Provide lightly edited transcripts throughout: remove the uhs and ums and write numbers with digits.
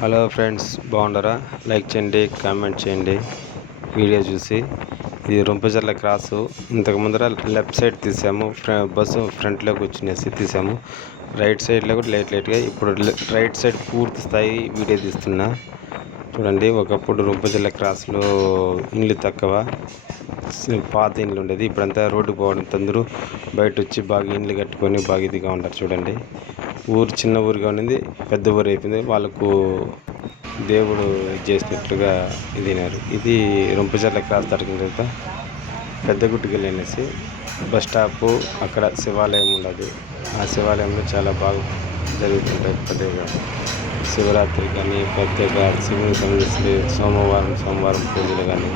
Hello friends, బాగుండరా? Like చేయండి, comment చేయండి. వీడియో చూసి ఇది రొంపచర్ల క్రాసు. ఇంతకు ముందర లెఫ్ట్ సైడ్ తీసాము, బస్సు ఫ్రంట్లోకి వచ్చినేసి తీసాము. రైట్ సైడ్లో కూడా లేట్గా. ఇప్పుడు రైట్ సైడ్ పూర్తి స్థాయి వీడియో తీస్తున్నా చూడండి. ఒకప్పుడు రొంపచర్ల క్రాస్లో ఇండ్లు తక్కువ, పాత ఇండ్లు ఉండేది. ఇప్పుడంతా రోడ్డు పోవడంతో అందరూ బయట వచ్చి బాగా ఇండ్లు కట్టుకొని బాగా ఇదిగా ఉంటారు చూడండి. ఊరు చిన్న ఊరుగా ఉండింది, పెద్ద ఊరు అయిపోయింది. వాళ్ళకు దేవుడు చేసినట్లుగా ఇదినారు. ఇది రొంపచర్ల క్రాస్ దాటిన తర్వాత పెద్దగుట్టుకెళ్ళి అనేసి బస్ స్టాపు, అక్కడ శివాలయం ఉండదు. ఆ శివాలయంలో చాలా బాగా జరుగుతుంటాయి. ప్రత్యేక శివరాత్రి కానీ, ప్రత్యేక శివునికి సంబంధించి సోమవారం పూజలు కానీ.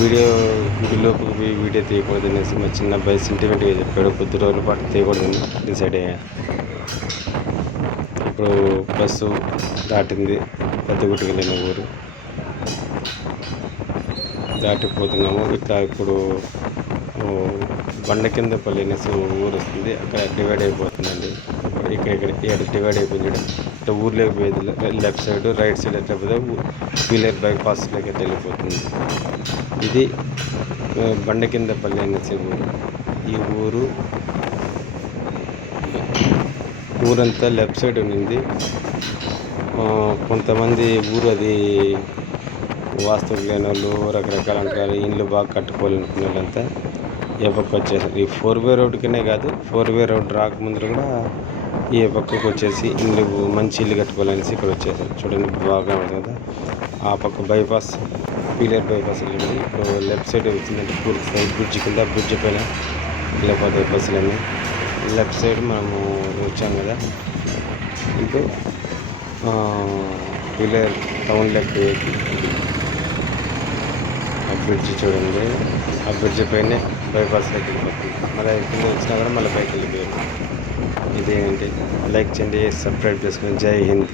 గుడిలోకి వీడియో తీయకూడదు అనేసి మా చిన్న అబ్బాయి సెంటిమెంట్గా చెప్పాడు. కొద్ది రోజుల పాటు తీయకూడదని డిసైడ్ అయ్యా. ఇప్పుడు బస్సు దాటింది, పెద్దగుట్టుకెళ్ళిన ఊరు దాటిపోతున్నాము. ఇట్లా ఇప్పుడు బండకిందపల్లి అనేసి ఊరు వస్తుంది. అక్కడ డివైడ్ అయిపోతుందండి. ఇక్కడ డివైడ్ అయిపోయింది. ఇట్లా ఊర్లోకి పోయేది లెఫ్ట్ సైడ్, రైట్ సైడ్ ఎట్లా పోతే వీలర్ బైపాస్లోకి ఎట్లా వెళ్ళిపోతుంది. ఇది బండకిందపల్లి అనేసి ఊరు. ఈ ఊరంతా లెఫ్ట్ సైడ్ ఉండింది. కొంతమంది ఊరు అది వాస్తువులు లేని వాళ్ళు, రకరకాల అంటారు, ఇండ్లు బాగా కట్టుకోవాలనుకునే వాళ్ళంతా ఏ పక్క వచ్చేసారు. ఈ 4-వే రోడ్డుకనే కాదు, 4-వే రోడ్డు రాకముందు కూడా ఈ పక్కకు వచ్చేసి మంచి ఇల్లు కట్టుకోవాలనేసి ఇక్కడ వచ్చేసారు చూడండి. బాగా ఉంటుంది కదా. ఆ పక్క బైపాస్, పీలర్ బైపాస్ వెళ్ళింది. ఇప్పుడు లెఫ్ట్ సైడ్ వచ్చిందంటే పూర్తి సైడ్ బ్రిడ్జ్ కింద, బ్రిడ్జ్ పైన వెళ్ళిపోతాయి బస్సులన్నీ. లెఫ్ట్ సైడ్ మనము వచ్చాం కదా. ఇప్పుడు పీలర్ టౌన్లోకి ఆ బ్రిడ్జ్ చూడండి. ఆ బ్రిడ్జ్ పైనే బైపాస్లోకి వెళ్ళిపోతుంది. మళ్ళీ కింద వచ్చినా కూడా మళ్ళీ బయటకు వెళ్ళిపోయారు. ఇదేంటి? లైక్ చేయండి, సబ్స్క్రైబ్ చేసుకోండి. జై హింద్.